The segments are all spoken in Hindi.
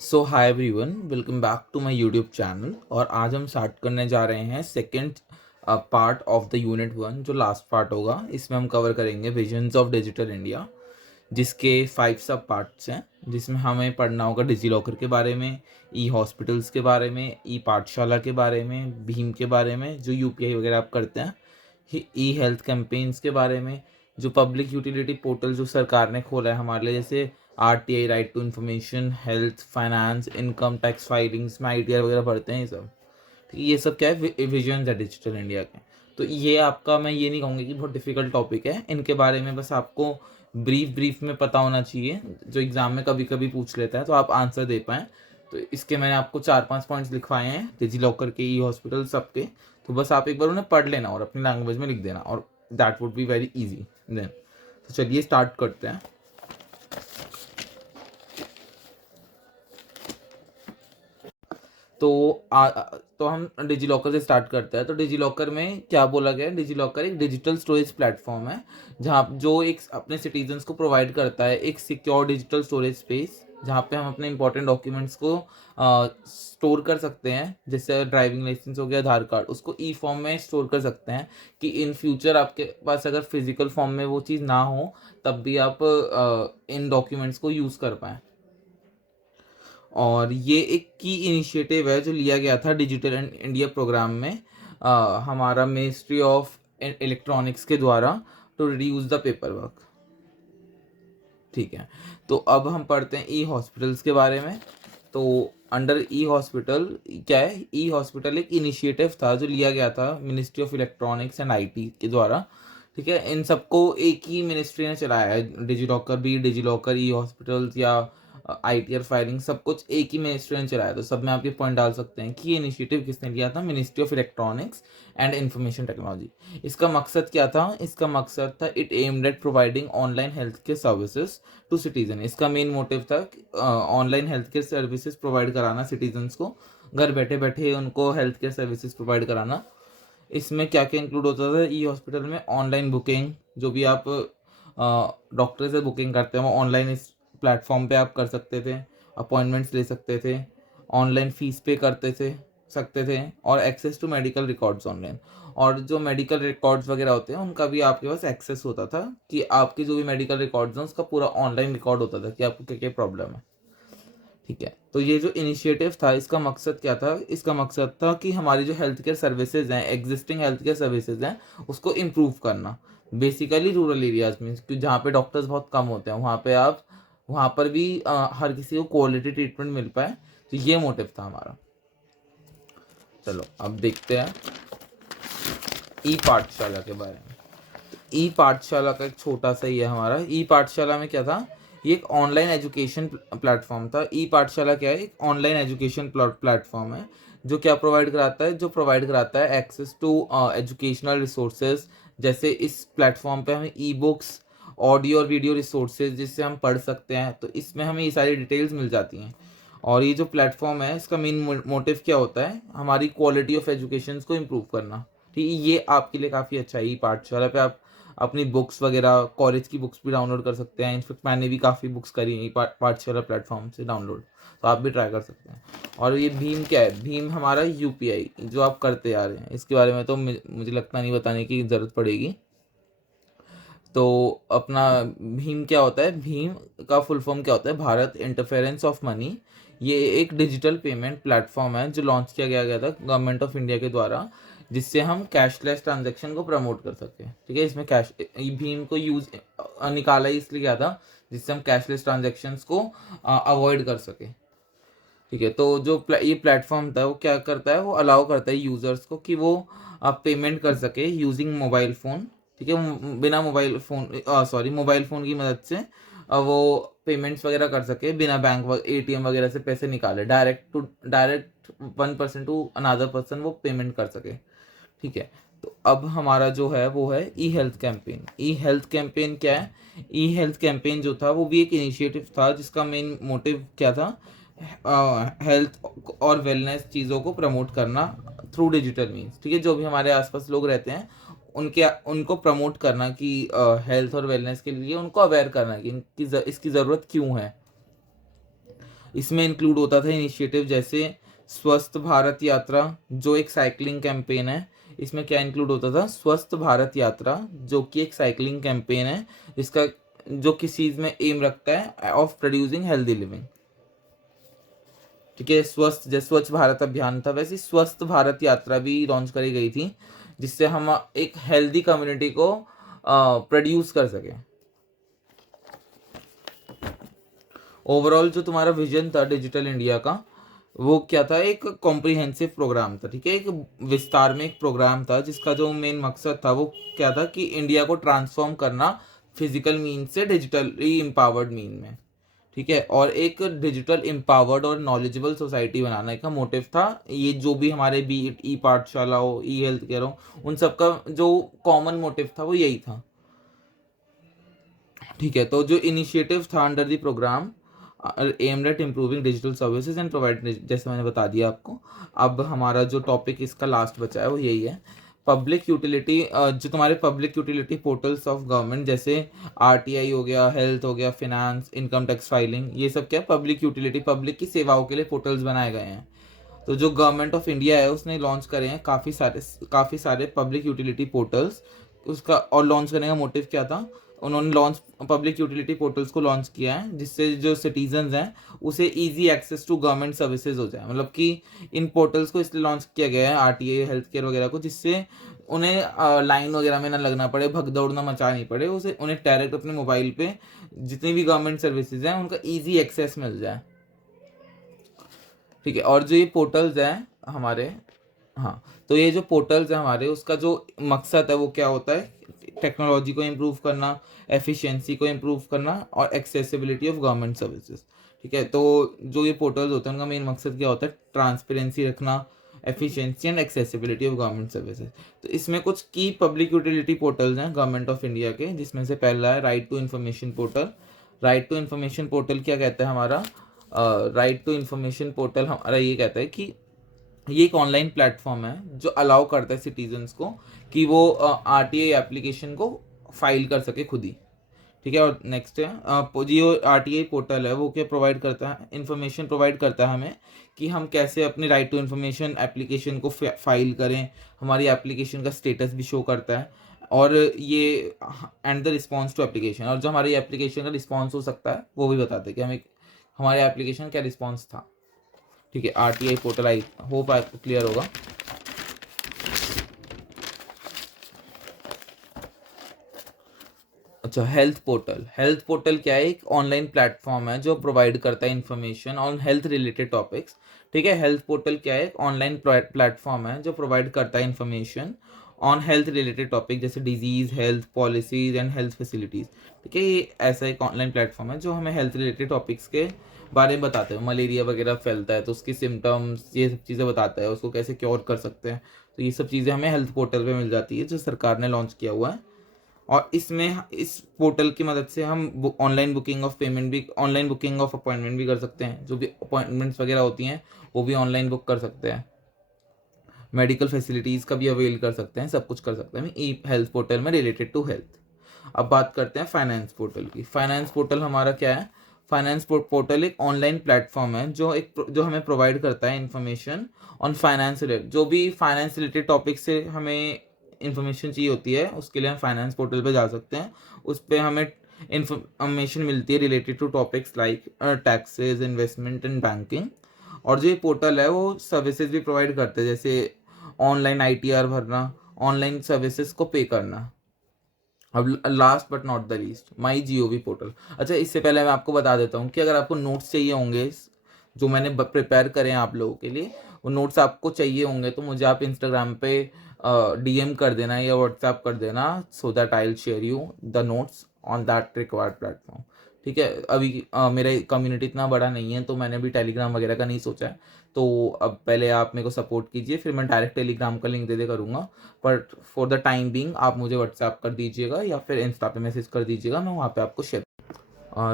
So hi everyone, welcome back to my YouTube channel. और आज हम स्टार्ट करने जा रहे हैं second part of the unit 1, जो लास्ट पार्ट होगा। इसमें हम कवर करेंगे विजन्स ऑफ डिजिटल इंडिया, जिसके 5 सब पार्ट्स हैं, जिसमें हमें पढ़ना होगा डिजी लॉकर के बारे में, ई हॉस्पिटल्स के बारे में, ई पाठशाला के बारे में, भीम के बारे में जो यूपीआई वगैरह आप करते हैं, ई हेल्थ कैंपेन्स के बारे में, जो पब्लिक यूटिलिटी पोर्टल जो सरकार ने खोला है हमारे लिए, जैसे RTI, right to information, health, finance, income tax filings में आईटीआर वगैरह पढ़ते हैं ये सब। ठीक है, ये सब क्या है, विजन है डिजिटल इंडिया के। तो ये आपका, मैं ये नहीं कहूँगी कि बहुत डिफिकल्ट टॉपिक है, इनके बारे में बस आपको ब्रीफ में पता होना चाहिए, जो एग्जाम में कभी कभी पूछ लेता है तो आप आंसर दे पाएँ। तो इसके मैंने आपको 4-5 पॉइंट्स लिखवाए हैं डिजी लॉकर के, ई हॉस्पिटल सबके। तो बस आप एक बार उन्हें पढ़ लेना और अपनी लैंग्वेज में लिख देना, और that would be very easy then. तो चलिए स्टार्ट करते हैं। तो हम डिजी लॉकर से स्टार्ट करते हैं। तो डिजी लॉकर में क्या बोला गया है, डिजी लॉकर एक डिजिटल स्टोरेज प्लेटफॉर्म है, जहाँ जो एक अपने सिटीजन्स को प्रोवाइड करता है एक सिक्योर डिजिटल स्टोरेज स्पेस, जहाँ पे हम अपने इंपॉर्टेंट डॉक्यूमेंट्स को स्टोर कर सकते हैं। जैसे ड्राइविंग लाइसेंस हो गया, आधार कार्ड, उसको ई फॉर्म में स्टोर कर सकते हैं कि इन फ्यूचर आपके पास अगर फिजिकल फॉर्म में वो चीज़ ना हो, तब भी आप इन डॉक्यूमेंट्स को यूज़ कर पाएँ। और ये एक की इनिशिएटिव है जो लिया गया था डिजिटल इंडिया प्रोग्राम में, हमारा मिनिस्ट्री ऑफ इलेक्ट्रॉनिक्स के द्वारा, to reduce the paper work. ठीक है, तो अब हम पढ़ते हैं ई हॉस्पिटल्स के बारे में। तो अंडर ई हॉस्पिटल क्या है, ई हॉस्पिटल एक इनिशिएटिव था जो लिया गया था ministry of electronics and IT के द्वारा। ठीक है, इन सबको एक ही मिनिस्ट्री ने चलाया है, डिजी लॉकर भी, डिजी लॉकर, ई हॉस्पिटल्स या आईटीआर फाइलिंग, सब कुछ एक ही मिनिस्ट्री ने चलाया। तो सब में आप ये पॉइंट डाल सकते हैं कि ये इनिशिएटिव किसने लिया था, ministry of electronics and information technology. इसका मकसद क्या था, इसका मकसद था it aimed at providing online health care services to citizen. इसका मेन मोटिव था online health care services provide कराना सिटीजन्स को, घर बैठे बैठे उनको हेल्थ केयर सर्विसेज प्रोवाइड कराना। इसमें क्या क्या इंक्लूड होता था ई हॉस्पिटल में, ऑनलाइन बुकिंग, जो भी आप डॉक्टर से बुकिंग करते हैं वो ऑनलाइन इस प्लेटफॉर्म पे आप कर सकते थे, अपॉइंटमेंट्स ले सकते थे, ऑनलाइन फीस पे करते थे सकते थे, और access to medical records online. और जो मेडिकल रिकॉर्ड्स वगैरह होते हैं उनका भी आपके पास एक्सेस होता था, कि आपके जो भी मेडिकल रिकॉर्ड्स हैं उसका पूरा ऑनलाइन रिकॉर्ड होता था कि आपको क्या क्या प्रॉब्लम है। ठीक है, तो ये जो इनिशिएटिव था, इसका मकसद क्या था, इसका मकसद था कि हमारी जो हेल्थ केयर सर्विसेज हैं, एग्जिस्टिंग हेल्थ केयर सर्विसेज हैं, उसको इम्प्रूव करना। बेसिकली रूरल एरियाज में, जहाँ पे डॉक्टर्स बहुत कम होते हैं, वहाँ पे आप, वहाँ पर भी हर किसी को क्वालिटी ट्रीटमेंट मिल पाए। तो ये मोटिव था हमारा। चलो अब देखते हैं ई पाठशाला के बारे में। ई पाठशाला का एक छोटा सा ही है हमारा। ई पाठशाला में क्या था, ये एक ऑनलाइन एजुकेशन प्लेटफॉर्म था। ई पाठशाला क्या है, एक ऑनलाइन एजुकेशन प्लेटफॉर्म है जो क्या प्रोवाइड कराता है, जो प्रोवाइड कराता है एक्सेस टू एजुकेशनल रिसोर्सेज। जैसे इस प्लेटफॉर्म पे हमें ई बुक्स, ऑडियो और वीडियो रिसोर्सेज जिससे हम पढ़ सकते हैं, तो इसमें हमें ये सारी डिटेल्स मिल जाती हैं। और ये जो प्लेटफॉर्म है, इसका मेन मोटिव क्या होता है, हमारी क्वालिटी ऑफ एजुकेशन को इम्प्रूव करना। ठीक है, ये आपके लिए काफ़ी अच्छा है। ई पाठशाला पे आप अपनी बुक्स वगैरह, कॉलेज की बुक्स भी डाउनलोड कर सकते हैं। इनफेक्ट मैंने भी काफ़ी बुक्स करी हैं पाठशाला प्लेटफॉर्म से डाउनलोड, तो आप भी ट्राई कर सकते हैं। और ये भीम क्या है, भीम हमारा यूपीआई जो आप करते आ रहे हैं, इसके बारे में तो मुझे लगता नहीं बताने की ज़रूरत पड़ेगी। तो अपना भीम क्या होता है, भीम का फुल फॉर्म क्या होता है, भारत इंटरफेरेंस ऑफ मनी। ये एक डिजिटल पेमेंट प्लेटफॉर्म है जो लॉन्च किया गया था गवर्नमेंट ऑफ इंडिया के द्वारा, जिससे हम कैशलेस ट्रांजैक्शन को प्रमोट कर सकें। ठीक है, इसमें कैश, भीम को यूज निकाला ही इसलिए गया था जिससे हम कैशलेस ट्रांजैक्शंस को अवॉइड कर सकें। ठीक है, तो जो ये प्लेटफॉर्म था वो क्या करता है, वो अलाउ करता है यूज़र्स को कि वो पेमेंट कर सके यूजिंग मोबाइल फ़ोन। ठीक है, बिना mobile phone, sorry, mobile phone की मदद से वो पेमेंट्स वगैरह कर सके, बिना बैंक एटीएम वगैरह से पैसे निकाले, direct 1 person to another person वो पेमेंट कर सके। ठीक है, तो अब हमारा जो है वो है ई हेल्थ कैंपेन। ई हेल्थ कैंपेन क्या है, ई हेल्थ कैंपेन जो था वो भी एक इनिशिएटिव था जिसका मेन मोटिव क्या था, हेल्थ और वेलनेस चीज़ों को प्रमोट करना थ्रू डिजिटल मीन्स। ठीक है, जो भी हमारे आसपास लोग रहते हैं उनको प्रमोट करना कि हेल्थ और वेलनेस के लिए उनको अवेयर करना कि इसकी ज़रूरत क्यों है। इसमें इंक्लूड होता था इनिशिएटिव जैसे स्वस्थ भारत यात्रा, जो एक साइकिलिंग कैंपेन है। इसमें क्या इंक्लूड होता था? स्वस्थ भारत यात्रा, जो कि एक साइकिलिंग कैंपेन है जिसका जो किस चीज़ में एम रखता है ऑफ प्रोड्यूसिंग हेल्दी लिविंग। ठीक है, स्वस्थ जैसे स्वच्छ भारत अभियान था, वैसे स्वस्थ भारत यात्रा भी लॉन्च करी गई थी जिससे हम एक हेल्दी कम्युनिटी को प्रोड्यूस कर सकें। ओवरऑल जो तुम्हारा विजन था डिजिटल इंडिया का, वो क्या था? एक कॉम्प्रिहेंसिव प्रोग्राम था। ठीक है, एक विस्तार में एक प्रोग्राम था जिसका जो मेन मकसद था वो क्या था कि इंडिया को ट्रांसफॉर्म करना फिजिकल मीन से डिजिटली एम्पावर्ड मीन में। ठीक है, और एक डिजिटल एम्पावर्ड और नॉलेजेबल सोसाइटी बनाने का मोटिव था। ये जो भी हमारे बी इट ई पाठशाला हो, ई हेल्थ केयर हो, उन सब का जो कॉमन मोटिव था वो यही था। ठीक है, तो जो इनिशिएटिव था under the programme aimed at improving digital services and provide, जैसे मैंने बता दिया आपको। अब हमारा जो टॉपिक इसका लास्ट बचा है वो यही है, पब्लिक यूटिलिटी। जो तुम्हारे public utility portals of government जैसे आरटीआई हो गया, हेल्थ हो गया, फिनेंस, इनकम टैक्स फाइलिंग, ये सब क्या पब्लिक यूटिलिटी, पब्लिक की सेवाओं के लिए पोर्टल्स बनाए गए हैं। तो जो गवर्नमेंट ऑफ इंडिया है उसने लॉन्च करे हैं काफ़ी सारे पब्लिक यूटिलिटी पोर्टल्स। उसका और लॉन्च करने का मोटिव क्या था? उन्होंने लॉन्च पब्लिक यूटिलिटी पोर्टल्स को लॉन्च किया है जिससे जो सिटीजन्स हैं उसे easy access to government services हो जाए। मतलब कि इन पोर्टल्स को इसलिए लॉन्च किया गया है आरटीए, हेल्थ केयर वगैरह को, जिससे उन्हें लाइन वगैरह में ना लगना पड़े, भगदौड़ ना मचानी पड़े, उसे उन्हें डायरेक्ट अपने मोबाइल पे जितनी भी गवर्नमेंट सर्विसेज हैं उनका ईजी एक्सेस मिल जाए। ठीक है, और जो ये पोर्टल्स हैं हमारे, हाँ, तो ये जो पोर्टल्स हैं हमारे, उसका जो मकसद है वो क्या होता है? टेक्नोलॉजी को इम्प्रूव करना, एफिशिएंसी को इम्प्रूव करना और एक्सेसिबिलिटी ऑफ गवर्नमेंट सर्विसेज। ठीक है, तो जो ये पोर्टल्स होते हैं उनका मेन मकसद क्या होता है? ट्रांसपेरेंसी रखना, efficiency and accessibility of government services. तो इसमें कुछ की पब्लिक यूटिलिटी पोर्टल्स हैं गवर्नमेंट ऑफ इंडिया के, जिसमें से पहला है right to information portal. Right to information portal क्या कहता है हमारा? राइट टू इन्फॉर्मेशन पोर्टल हमारा ये कहता है कि ये एक ऑनलाइन प्लेटफॉर्म है जो अलाउ करता है सिटीजन्स को कि वो आरटीआई एप्लीकेशन को फाइल कर सके खुद ही। ठीक है, और नेक्स्ट है जो आरटीआई पोर्टल है वो क्या प्रोवाइड करता है? इन्फॉर्मेशन प्रोवाइड करता है हमें कि हम कैसे अपने राइट टू इन्फॉर्मेशन एप्लीकेशन को फाइल करें। हमारी एप्लीकेशन का स्टेटस भी शो करता है, और ये and the response to application, और जो हमारी एप्लीकेशन का रिस्पॉन्स हो सकता है वो भी बताते हैं कि हमें हमारे एप्लीकेशन क्या रिस्पॉन्स था। ठीक है, आरटीआई पोर्टल, आई होप आपको क्लियर होगा। अच्छा, हेल्थ पोर्टल। हेल्थ पोर्टल क्या है? एक ऑनलाइन प्लेटफॉर्म है जो प्रोवाइड करता है information on health related topics. ठीक है, हेल्थ पोर्टल क्या है? ऑनलाइन प्लेटफॉर्म है जो प्रोवाइड करता है information on health related topic जैसे disease, health policies and health facilities. ठीक है, ये ऐसा एक ऑनलाइन प्लेटफॉर्म है जो हमें हेल्थ रिलेटेड टॉपिक्स के बारे में बताते हैं। मलेरिया वगैरह फैलता है तो उसकी सिम्टम्स, ये सब चीज़ें बताता है, उसको कैसे क्योर कर सकते हैं। तो ये सब चीज़ें हमें हेल्थ पोर्टल पे मिल जाती है जो सरकार ने लॉन्च किया हुआ है। और इसमें इस पोर्टल की मदद से हम ऑनलाइन बुकिंग ऑफ पेमेंट भी, ऑनलाइन बुकिंग ऑफ अपॉइंटमेंट भी कर सकते हैं। जो भी अपॉइंटमेंट्स वगैरह होती हैं वो भी ऑनलाइन बुक कर सकते हैं। मेडिकल फैसिलिटीज़ का भी अवेल कर सकते हैं, सब कुछ कर सकते हैं ई हेल्थ पोर्टल में रिलेटेड टू हेल्थ। अब बात करते हैं फाइनेंस पोर्टल की। फाइनेंस पोर्टल हमारा क्या है? फाइनेंस पोर्टल एक ऑनलाइन प्लेटफॉर्म है जो हमें प्रोवाइड करता है इन्फॉर्मेशन ऑन फाइनेंस रिलेटेड। जो भी फाइनेंस रिलेटेड टॉपिक से हमें इन्फॉर्मेशन चाहिए होती है उसके लिए हम फाइनेंस पोर्टल पे जा सकते हैं। उस पर हमें इन्फॉर्मेशन मिलती है related to topics like taxes, investment and banking. और जो ये पोर्टल है वो सर्विसेज भी प्रोवाइड करते हैं जैसे ऑनलाइन आईटीआर भरना, ऑनलाइन सर्विसेज को पे करना। अब last but not the least, my gov portal. अच्छा, इससे पहले मैं आपको बता देता हूँ कि अगर आपको नोट्स चाहिए होंगे जो मैंने प्रिपेयर करे हैं आप लोगों के लिए, वो नोट्स आपको चाहिए होंगे तो मुझे आप इंस्टाग्राम पे डीएम कर देना या व्हाट्सएप कर देना, so that I will share you the notes on that required platform. ठीक है, अभी मेरा कम्युनिटी इतना बड़ा नहीं है तो मैंने भी टेलीग्राम वगैरह का नहीं सोचा है। तो अब पहले आप मेरे को सपोर्ट कीजिए, फिर मैं डायरेक्ट टेलीग्राम का लिंक दे दे करूँगा। But for the time being आप मुझे व्हाट्सएप कर दीजिएगा या फिर इंस्टा पे मैसेज कर दीजिएगा, मैं वहाँ पे आपको शेयर।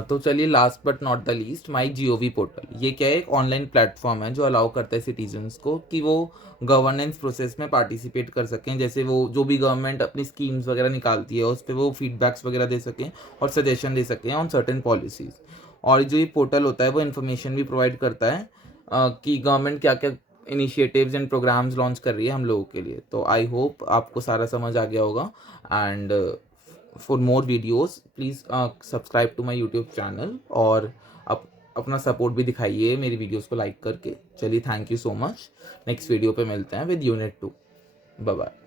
तो चलिए, last but not the least, my gov portal. ये क्या है? एक ऑनलाइन प्लेटफॉर्म है जो अलाउ करता है सिटीजन्स को कि वो गवर्नेंस प्रोसेस में पार्टिसिपेट कर सकें। जैसे वो जो भी गवर्नमेंट अपनी स्कीम्स वगैरह निकालती है उस पर वो फीडबैक्स वगैरह दे सकें और सजेशन दे सकें ऑन सर्टेन पॉलिसीज़। और जो ये पोर्टल होता है वो इन्फॉर्मेशन भी प्रोवाइड करता है कि गवर्नमेंट क्या क्या इनिशिएटिव्स एंड प्रोग्राम्स लॉन्च कर रही है हम लोगों के लिए। तो आई होप आपको सारा समझ आ गया होगा। And for more videos please subscribe to my YouTube channel, और अपना सपोर्ट भी दिखाइए मेरी वीडियोस को लाइक करके। चलिए, thank you so much. Next video पे मिलते हैं विद यूनिट 2। Bye bye.